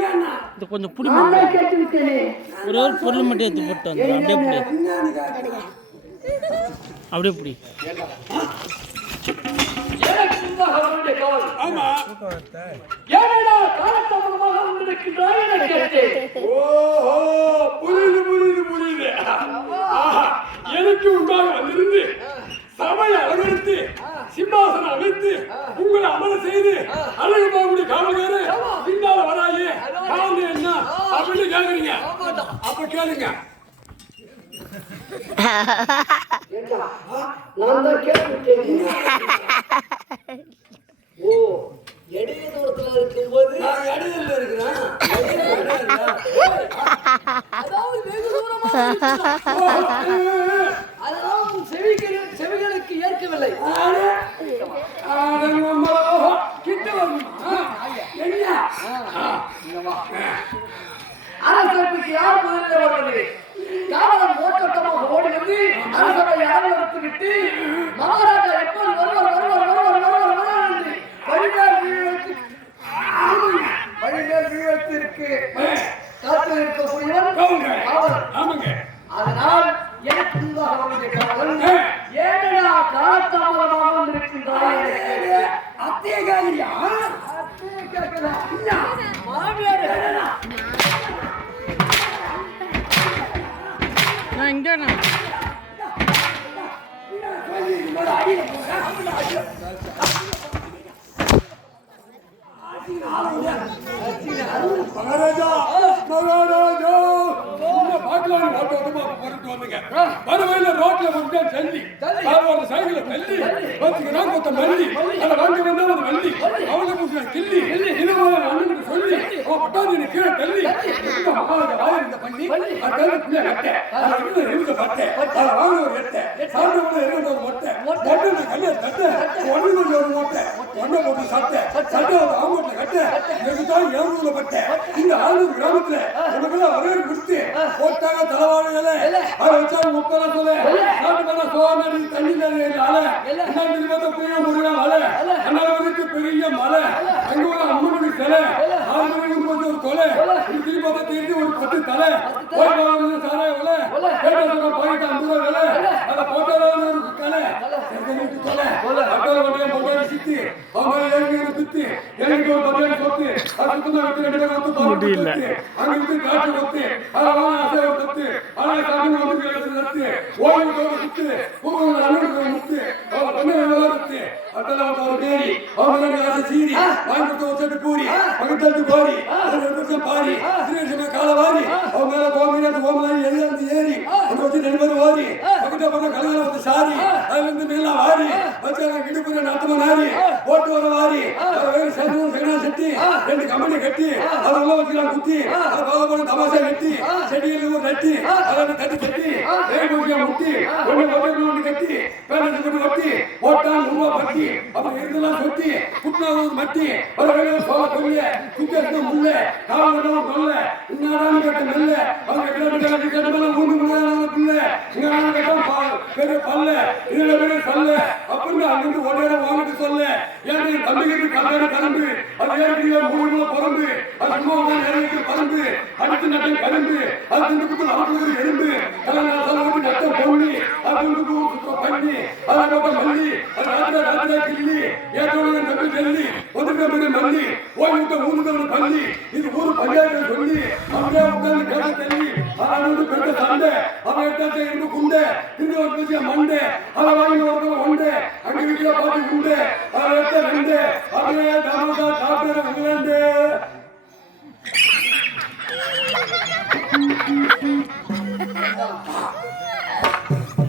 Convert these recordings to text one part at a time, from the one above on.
அண்ணா. இது கொஞ்சம் புடி கேட்டு விட்டேனே ஒரே ஒரு பொருள் மட்டும் எடுத்து போட்டு வந்து அப்படியே புடி? அப்படியே புடி. எனக்கு உண்டாக வந்திருந்து சபையை அலங்கரித்து சிம்மாசனம் அமைத்து உங்களை அமர செய்து அழகு பாபுடைய காவல்காரு பின்னால வராயே என்ன அப்படின்னு கேக்குறீங்க. அப்ப கேளுங்க. நான் தான் ஓ எடைய தூரத்துல இருக்கும்போது நான் இடையில இருக்கிறேன் அதாவது வெகு செவிகள் செவிகளுக்கு ஏற்கவில்லை கிட்ட என்ன யார் காவலன் ஓட்டோட்டமாக ஓடி வந்து அரசவை யாரை எடுத்து விட்டு மகாராஜா எப்போது வருவார் வருவார் வருவார் வருவார் வருவார் என்று வீழ்வதற்கு வழிநேர் வீழ்வதற்கு காத்து இருக்கக்கூடியவன் ஆமாங்க. அதனால் எனக்கு காவலன் ஏனடா காலத்தாமதமாக வந்திருக்கின்றாய். அத்தைய கேக்குறியா அத்தையை கேட்கல. ஐயா, மாமியார் என்னடா? மகாராஜா மகாராஜா உன்னை பார்க்கலாம்னு ரோட்டு ஓரமா புறப்பட்டு ரோட்ல தள்ளி தள்ளி மல்லி அதை வாங்கி வந்தா ஒரு மல்லி அவளை பூசின கிள்ளி இனமான அண்ணனுக்கு சொல்லி அவன் பட்டாதி கீழே தள்ளி இந்த மகாராஜா வாய் இந்த பண்ணி அது தள்ளி பிள்ளை கட்ட இருந்த பட்டை வாங்க ஒரு எட்டை சாப்பிட கூட இருந்த ஒரு மொட்டை மொட்டை நான் கல்ல தட்ட ஒண்ணு கொஞ்சம் ஒரு மொட்டை ஒண்ணை போட்டு சட்டை சட்டை ஒரு ஆமோட்டில் கட்ட இதுதான் ஏழூர்ல பட்டை இந்த ஆளூர் கிராமத்துல உனக்கெல்லாம் ஒரே ஒரு குடுத்து போட்டாங்க தலைவாழையில அதை வச்சா முப்பது சொல்ல நாட்டுக்கான சோழனடி தண்ணியில் அலை இன்னும் திரும்ப பெரிய முருகன் அலை அண்ணாவதுக்கு பெரிய மலை அங்க ஒரு அம்மனுடைய சிலை ஆறு மணிக்கு போது ஒரு கொலை. இது திரும்ப தீர்ந்து ஒரு பத்து தலை. போய் சாராய கொலை. போயிட்டு ஐம்பது ரூபா ஒரு கலை. கொலை. அட்டோல சித்தி அவங்க எனக்கு ஒரு விட்டு ரெண்டு முடியல. அங்க இருந்து காட்டு கொத்து அதெல்லாம் அசை கொத்து ஆனால் எழுது நத்து ஓய்வு தோற சுத்து பூங்கல் அண்ணனுக்கு ஒரு முத்து அவன் பண்ண விவகாரத்து அதெல்லாம் வந்து ஒரு பேரி அவங்க ரெண்டு ஆசை சீரி வாங்கி கொடுத்த ஒரு செட்டு பூரி பக்கத்து கோரி ஒரு ரெண்டு வருஷம் பாரி ஸ்ரீகிருஷ்ண காலவாரி அவன் மேல கோமீனாட்டு ஓமலாரி எழுதி ஏறி அந்த வச்சு ரெண்டு பேரும் ஓரி பக்கத்துல பக்கம் கலகல வந்து சாரி அதுல இருந்து மேல வாரி வச்சாங்க இடுப்புல நாத்தமா நாரி ஓட்டு வாரி செட்டி ரெண்டு கம்பெனி கட்டி அதெல்லாம் வச்சுக்கலாம் குத்தி அதை தமாசா கட்டி செடியில் ஒரு நட்டி அதை தட்டி கட்டி முட்டி ஒன்று கட்டி பேரண்ட் கட்டி ஓட்டான் உருவா பட்டி அப்புறம் இருந்தெல்லாம் சொட்டி புட்டினாவது மட்டி ஒரு வேலை சோழ கொல்ல குத்தி முல்ல காவல் கொல்ல இன்னாடான்னு கேட்ட நெல்ல அவங்க கிலோமீட்டர் கிட்ட கேட்டதெல்லாம் மூணு மணி பிள்ளை இங்க கேட்டா பெரிய பல்ல இதுல பெரிய பல்ல அப்படின்னு அங்கிருந்து ஒரே வாங்கிட்டு சொல்ல. ஏன்னா என் தம்பிக்கு கல்யாணம் கலந்து அது ஏற்கனவே மூணு மூணு பிறந்து அது சும்மா நேரத்துக்கு பறந்து அடுத்து நட்டம் கலந்து அது திண்டுக்கு அறுபது எறும்பு கல்யாணம் நட்டம் பொண்ணு அது திண்டுக்கு பண்ணி அதுக்கப்புறம் போட்ட மல்லி அது ராத்திரி ராத்திரியா கிள்ளி ஏற்றோட தம்பி தெல்லி ஒரு பெரிய பெரிய மல்லி போய் விட்ட ஊருக்கு பள்ளி இது ஊரு பஞ்சாயத்து சொல்லி அப்படியே உட்கார்ந்து கேட்ட தள்ளி அதை வந்து பெரிய சண்டை அவன் எடுத்தாச்சு இருந்து குண்டை இங்க ஒரு பெரிய மண்டை அதை வாங்கி ஒரு ஒண்டு அங்க வீட்டுல பார்த்து குண்டு அதை எடுத்த ரெண்டு அப்படியே தமிழ்தா காப்பீர இங்கிலாந்து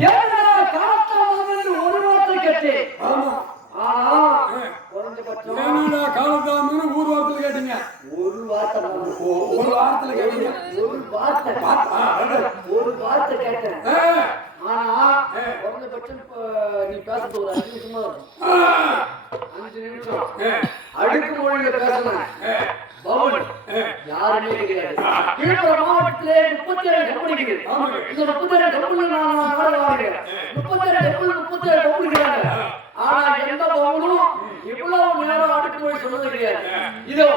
ஏன்னா காத்தாமன்னு ஒரு வார்த்தை கேட்டேன் ஆமா ஆனா குறைஞ்சபட்சம் என்னடா காலத்தாமன்னு ஊர் வாரத்துல கேட்டீங்க ஒரு வார்த்தை நான் ஓ, ஒரு வாரத்துல கேட்டீங்க ஒரு வார்த்தை ஆ, அதான். ஒரு வார்த்தை கேட்டேன் ஆ, ஆனா குறைஞ்சபட்சம் இப்ப நீ பேசுறது ஒரு அஞ்சு நிமிஷமா இருக்கும் ஆ, அஞ்சு நிமிஷம் ஆ, அடுக்கு மொழியில பேசணும் ஆ. பவன் யாருமே கிடையாது விழுப்புரம் மாவட்டத்திலே முப்பத்தி ஏழு கம்பெனி இருக்குது ஆமாங்க. இந்த முப்பத்தி ஏழு கம்பெனி முப்பத்தி ஏழு கம்பெனி முப்பத்தி ஏழு ஆனா எந்த பவனும் இவ்வளவு நேரம் அடுக்கு போய் சொன்னது கிடையாது. இதோ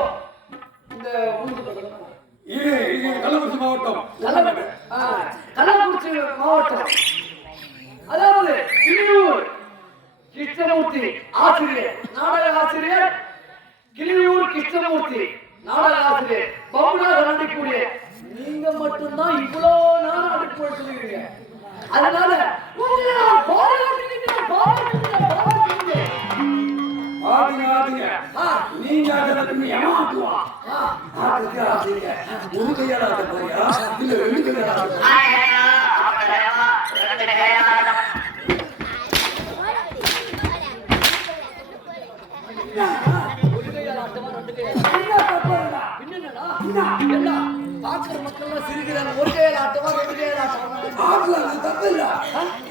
நீங்க ஏமாத்துவா ஒரு கையால போறியா இல்ல ரெண்டு கையால ஆட்டமா, ரெண்டு மக்கள் எல்லாம் சிரிக்கிறாங்க. ஒரு கையால ஆட்டமா, ரெண்டு கையால ஆட்டமா? தப்பு இல்ல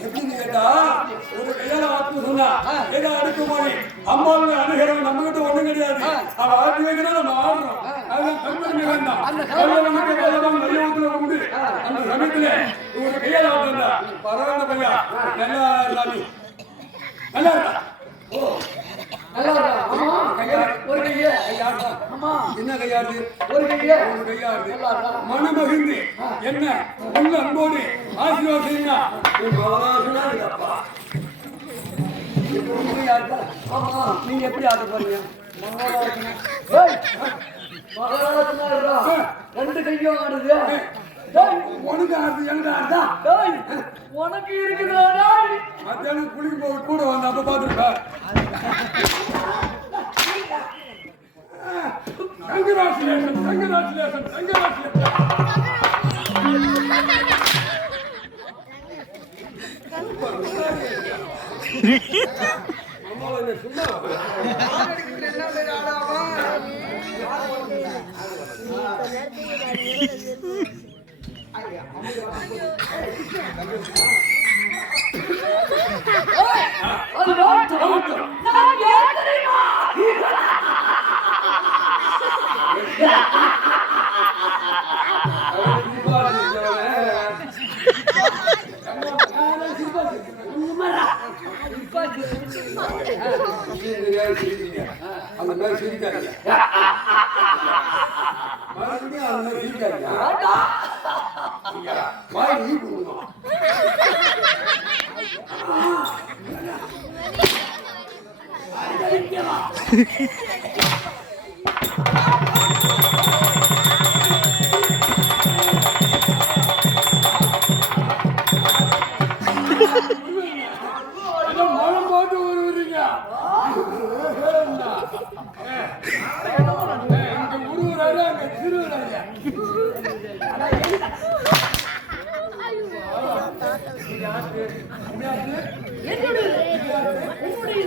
எப்படின்னு கேட்டா ஒரு கையால ஆட்டு சொன்னா ஏதோ அடுக்கு போய் அம்மாவுங்க அணுகிறவங்க நம்ம கிட்ட ஒண்ணும் கிடையாது. அவ ஆட்டி வைக்கிறா நம்ம ஆடுறோம். அது பெருமை வேண்டாம் கல்யாணம் கல்யாணம் நிறைய உண்டு. அந்த சமயத்துல ஒரு கையால ஆட்டுறா பரவாயில்ல பையா. நல்லா இல்லாமி நல்லா இருக்கா நல்லா இருக்கா? ஆமா. ஒரு கையே. ஆமா. என்ன கையாடு ஒரு கையே. ஒரு கையாடு நல்லா இருக்கா? மனமகிழ்ந்து. என்ன? உள்ள அன்போடு ஆசீர்வாதம் செய்யுங்க உன் மகனாசுனா இருக்கப்பா. இப்ப ஒரு கையை ஆட்டா? ஆமா. நீங்க எப்படி ஆட்ட போறீங்க? ரெண்டு கையும் ஆடுது உனக்கு ஆடுது எனக்கு ஆடுதா உனக்கு இருக்குதா? மத்தியானம் குளிக்கும் போது கூட வந்து அப்ப பாத்துருப்ப கங்கராச்சுலேஷன் கங்கராச்சுலேஷன் கங்கராச்சுலேஷன் ஏய், அது நாட்டம். அந்த மாதிரி சிரிக்காதீங்க. மறுபடியும் அந்த மாதிரி சிரிக்காதீங்க. வாய் நீ கொடுக்கணும் எல்லாம்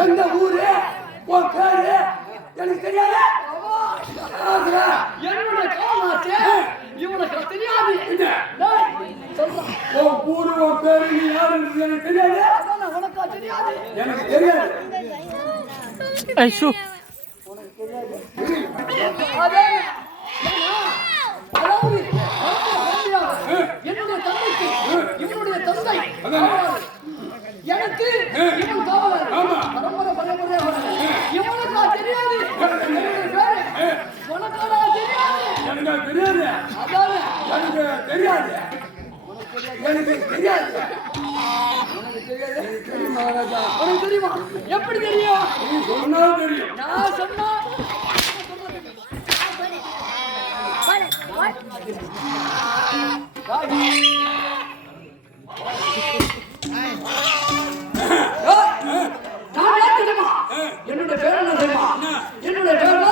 எந்த ஊரு? உன் பேரு? எனக்கு தெரியாது. என்னோட காமாச்சே இவனுக்கு தெரியாது. எனக்கு எப்படி தெரியும் நீ சொன்னாலும் தெரியும்? என்னோட பேர் என்ன தெரியுமா? என்னோட பேர்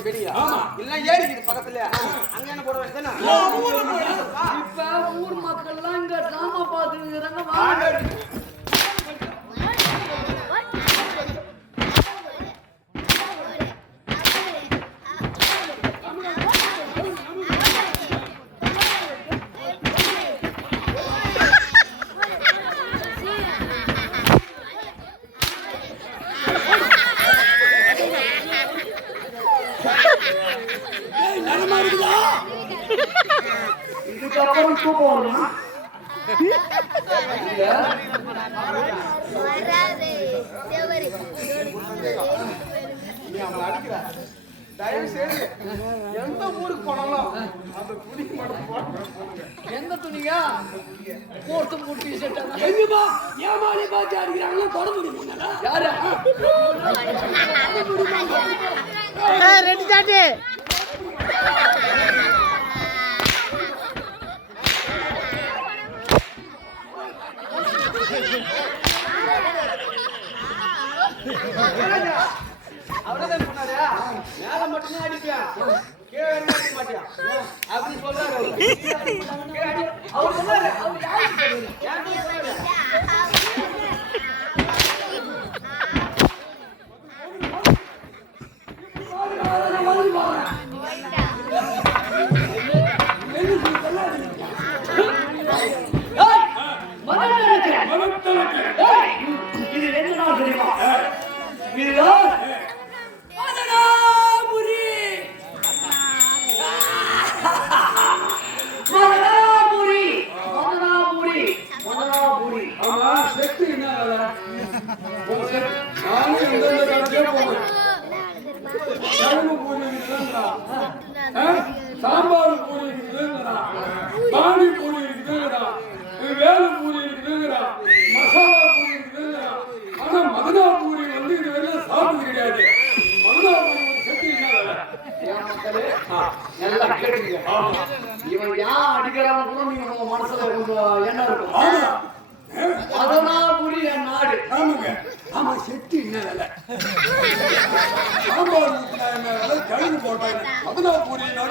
வேண்டிய வெடி இல்ல ஏறிக்குது பக்கத்துல? போட வேண்டியது இப்ப ஊர் மக்கள் எல்லாம் இங்க டிராமா பாத்துக்கிறாங்க தொட முடியும் யாரு ரெண்டு சாட்டு அவ்வளவுதான் பண்ணாரு மேல மட்டும்தான் அடிப்பேன் கீழே அடிக்க மாட்டியா அப்படின்னு சொல்றாரு அவர் சொன்னாரு அவர் யாரு சொன்னாரு. இருக்கிறீர்களா அதெல்லாம் புரியணும்